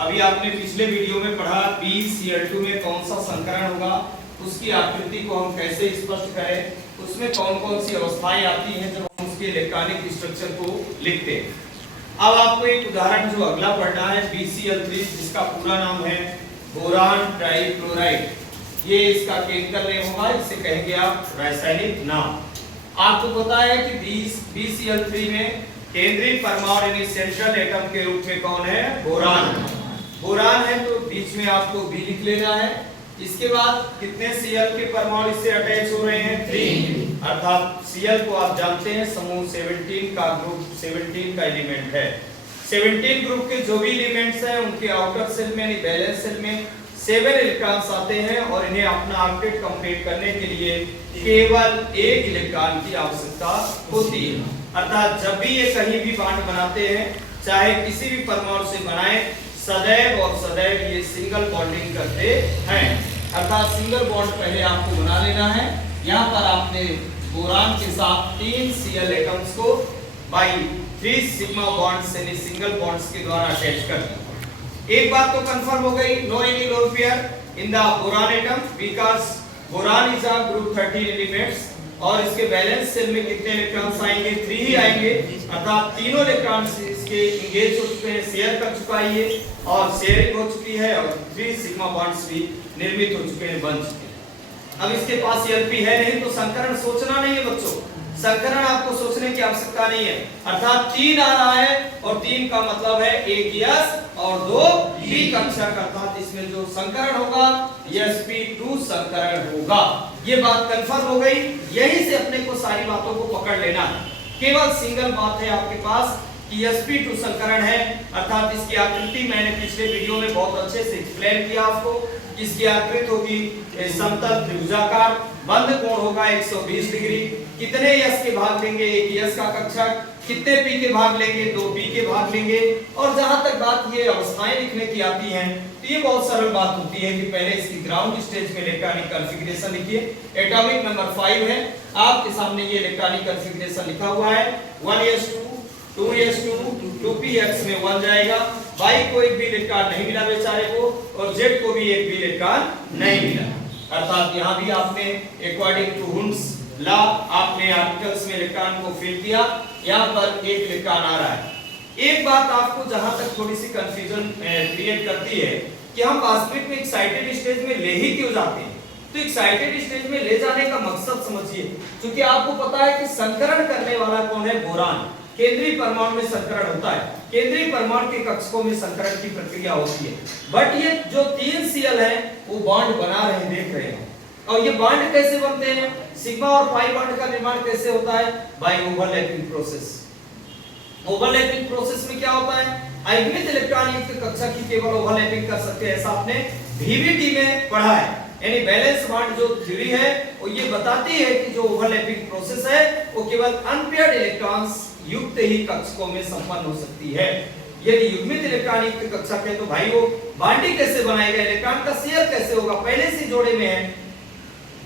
अभी आपने पिछले वीडियो में पढ़ा BeCl2 में कौन सा संकरण होगा, उसकी आकृति को हम कैसे स्पष्ट करें, उसमें कौन कौन सी अवस्थाएं आती हैं जब हम उसके इलेक्ट्रॉनिक स्ट्रक्चर को लिखते हैं। अब आपको एक उदाहरण जो अगला पढ़ना है BeCl3, जिसका पूरा नाम है बोरान ट्राइक्लोराइड। ये इसका केमिकल नेम होगा, इसे कहेंगे आप रासायनिक नाम। आपको पता है कि BeCl3 में केंद्रीय परमाणु यानी सेंट्रल एटम के रूप में कौन है, बोरान। बोरान है तो बीच में आपको B लिख लेना है। इसके बाद कितने Cl के परमाणु इससे अटैच हो रहे हैं, 3, अर्थात Cl को आप जानते हैं समूह 17 का ग्रुप 17 का एलिमेंट है। 17 ग्रुप के जो भी एलिमेंट्स हैं उनके आउटर सेल में यानी बैलेंस सेल में 7 इलेक्ट्रॉन्स आते हैं और इन्हें अपना ऑक्टेट कंप्लीट करने के लिए केवल 1 इलेक्ट्रॉन की आवश्यकता होती है। अर्थात जब भी ये कहीं भी बॉन्ड बनाते हैं, चाहे किसी भी परमाणु से बनाए, सदैव और सदैव ये सिंगल बॉन्डिंग करते हैं। अर्थात सिंगल बॉन्ड पहले आपको बना लेना है। यहाँ पर आपने बोरान के साथ 3 Cl एटम्स को बाई 3 सिग्मा बॉन्ड्स यानी सिंगल बॉन्ड्स के द्वारा अटैच कर दिया। एक बात तो कंफर्म हो गई, no any lone pair in the boron atom because boron is a group 13 elements. और इसके बैलेंस सेल में कितने इलेक्ट्रॉन्स आएंगे, 3 ही आएंगे। अर्थात तीनों इलेक्ट्रॉन्स इसके एंगेज हो चुके हैं, शेयर कर चुका है ये और शेयरिंग हो चुकी है और 3 सिग्मा बॉन्ड्स भी निर्मित हो चुके हैं, बन चुके हैं। अब इसके पास Lp है नहीं तो संकरण सोचना नहीं है बच्चों, संकरण आपको सोचने की आवश्यकता नहीं है। अर्थात 3 आ रहा है और 3 का मतलब है 1 S और 2 P कक्षक। अर्थात इसमें जो संकरण होगा sp2 संकरण होगा। ये बात कंफर्म हो गई। यहीं से अपने को सारी बातों को पकड़ लेना है। केवल सिंगल बात है आपके पास कि sp2 संकरण है। अर्थात इसकी आकृति मैंने पिछले वीडियो में बहुत अच्छे से एक्सप्लेन किया आपको। इसकी आकृति होगी समतल त्रिभुजाकार, बंद कोण होगा 120 डिग्री। कितने यस के भाग लेंगे, 1 यस का कक्षक। कितने पी के भाग लेंगे, 2 पी के भाग लेंगे। और जहां तक बात ये अवस्थाएं लिखने की आती हैं तो ये बहुत सरल बात होती है कि पहले इसकी ग्राउंड स्टेज में इलेक्ट्रॉनिक कॉन्फ़िगरेशन लिखिए। एटॉमिक नंबर 5 है, आपके सामने ये इलेक्ट्रॉनिक कॉन्फ़िगरेशन लिखा हुआ है। 1s2 2s2 2px में 1 जाएगा। y को एक भी इलेक्ट्रॉन नहीं मिला बेचारे को और z को भी एक भी इलेक्ट्रॉन नहीं मिला। अर्थात यहाँ भी आपने अकॉर्डिंग टू हुन्स लॉ आपने आर्टिकल्स में इलेक्ट्रॉन को फिल किया। यहाँ पर एक इलेक्ट्रॉन आ रहा है। एक बात आपको जहां तक थोड़ी सी कंफ्यूजन क्रिएट करती है कि हम वास्तविक में एक्साइटेड स्टेज में ले ही क्यों जाते हैं। तो एक्साइटेड स्टेज में ले जाने का मकसद समझिए, क्योंकि आपको पता है कि संकरण करने वाला कौन है, बोरान। केंद्रीय परमाणु में संकरण होता है, केंद्रीय परमाणु के कक्षकों में संकरण की प्रक्रिया होती है। बट ये जो 3 Cl है वो बॉन्ड बना रहे हैं, देख रहे हैं। और ये बॉन्ड कैसे बनते हैं, सिग्मा और पाई बॉन्ड का निर्माण कैसे होता है, by overlapping process. Overlapping process में क्या होता है, आयनिक इलेक्ट्रॉन युक्त कक्षक ही केवल ओवरलैपिंग कर सकते हैं, ऐसा आपने VVT में पढ़ा है। यानी बैलेंस बॉन्ड जो थ्योरी है वो ये बताती है कि जो ओवरलैपिंग प्रोसेस है वो केवल अनपेयर्ड इलेक्ट्रॉन्स युक्त ही कक्षकों में संपन्न हो सकती है। यदि युग्मित इलेक्ट्रॉन युक्त कक्षक है तो भाई वो बॉन्डिंग कैसे बनाएगा, इलेक्ट्रॉन का शेयर कैसे होगा, पहले से जोड़े में है।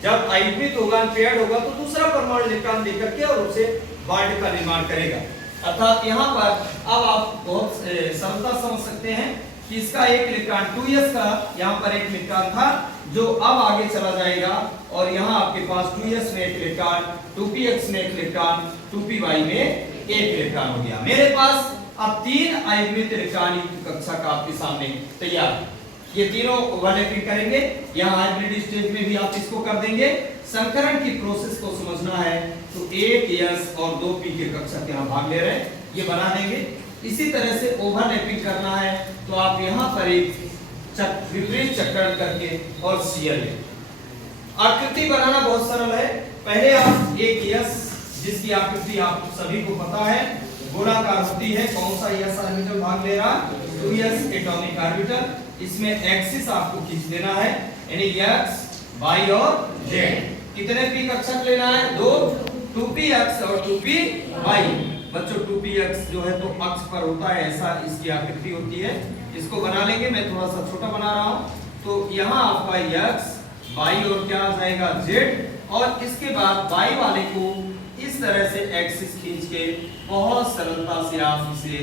जब अयुग्मित होगा, अनपेयर्ड होगा तो दूसरा परमाणु इलेक्ट्रॉन लेकर के और उसे बॉन्ड का निर्माण करेगा। अर्थात यहाँ पर अब आप बहुत सरलता समझ सकते हैं कि इसका एक इलेक्ट्रॉन 2s का यहाँ पर एक इलेक्ट्रॉन था जो अब आगे चला जाएगा और यहाँ आपके पास 2s में एक इलेक्ट्रॉन, 2px में एक इलेक्ट्रॉन, 2py में एक इलेक्ट्रॉन हो गया। मेरे पास अब 3 अयुग्मित इलेक्ट्रॉन युक्त कक्षक आपके सामने तैयार। ये तीनों ओवरलैपिंग करेंगे। यहाँ हाइब्रिड स्टेज में भी आप इसको कर देंगे। संकरण की प्रोसेस को समझना है तो 1 s और 2 p के कक्षक यहाँ भाग ले रहे हैं, ये बना देंगे। इसी तरह से ओवरलैपिंग करना है तो आप यहाँ पर एक विपरीत चक्रण करके और Cl ले। आकृति बनाना बहुत सरल है। पहले आप 1 s जिसकी आकृति आप सभी को पता है, गोलाकार होती है। कौन सा s ऑर्बिटल भाग ले रहा, 2s एटॉमिक ऑर्बिटल। इसमें एक्सिस आपको खींच देना है यानी x y और z। कितने p कक्षक लेना है, 2, 2px और 2py। बच्चों 2px जो है तो अक्ष पर होता है, ऐसा इसकी आकृति होती है। इसको बना लेंगे, मैं थोड़ा सा छोटा बना रहा हूं। तो यहाँ आपका x y और क्या आ जाएगा z और इसके बाद y वाले को इस तरह से एक्सिस खींच के बहुत सरलता से आप इसे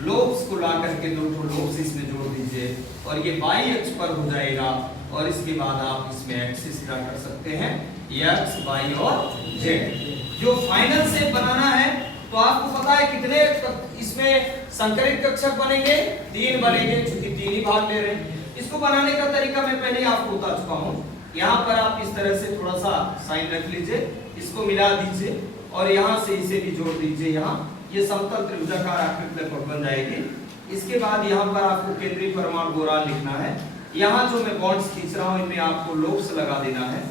लोब्स को ला करके 2 लोब्स इसमें जोड़ दीजिए। लीजिए और ये बाई अक्ष पर हो जाएगा और इसके बाद आप इसमें एक्सिस क्या कर सकते हैं, एक्स वाई और जेड। जो फाइनल शेप बनाना है तो आपको पता है कितने इसमें संकरित कक्षक बनेंगे, 3 बनेंगे, चूंकि 3 ही भाग ले रहे हैं। इसको बनाने का तरीका मैं पहले ही आपको बता चुका हूँ। यहाँ पर आप इस तरह से थोड़ा सा साइन रख लीजिए, इसको मिला दीजिए और यहाँ से इसे भी जोड़ दीजिए। यहाँ ये समतल त्रिभुजाकार आकृति लगभग बन जाएगी। इसके बाद यहाँ पर आपको केंद्रीय परमाणु बोरान लिखना है। यहाँ जो मैं बॉन्ड्स खींच रहा हूँ इनमें आपको लोब्स लगा देना है।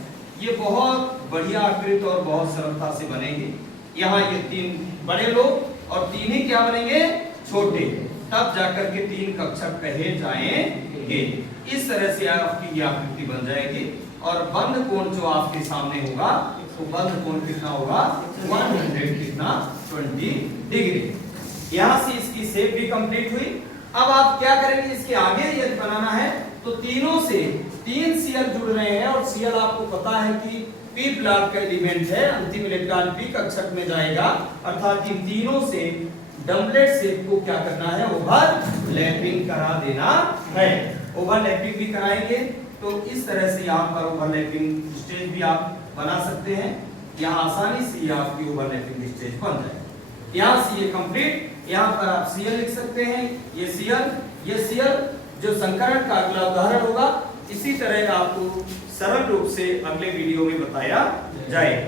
ये बहुत बढ़िया आकृति और बहुत सरलता से बनेगी। यहाँ ये 3 बड़े लोब और 3 ही क्या बनेंगे, छोटे, तब जाकर के 3 कक्षक कहे जाएंगे। इस तरह से आपकी ये आकृति बन जाएगी और बंद कोण जो आपके सामने होगा तो बंद कोण कितना होगा, 120 डिग्री। यहाँ से इसकी शेप भी कंप्लीट हुई। अब आप क्या करेंगे, इसके आगे यदि बनाना है तो तीनों से 3 सीएल जुड़ रहे हैं और सीएल आपको पता है कि पी ब्लॉक का एलिमेंट है, अंतिम इलेक्ट्रॉन पी कक्षक में जाएगा, अर्थात इन तीनों से डबलेट शेप को क्या करना है, ओवरलैपिंग करा देना है। ओवरलैपिंग भी कराएंगे तो इस तरह से यहाँ पर ओवरलैपिंग स्टेज भी आप बना सकते हैं। यहाँ आसानी से आपकी ओवरलैपिंग स्टेज बन जाएगी। यहाँ से ये कंप्लीट, यहाँ पर आप सीएल लिख सकते हैं, ये सीएल जो संकरण का अगला उदाहरण होगा। इसी तरह आपको सरल रूप से अगले वीडियो में बताया जाएगा।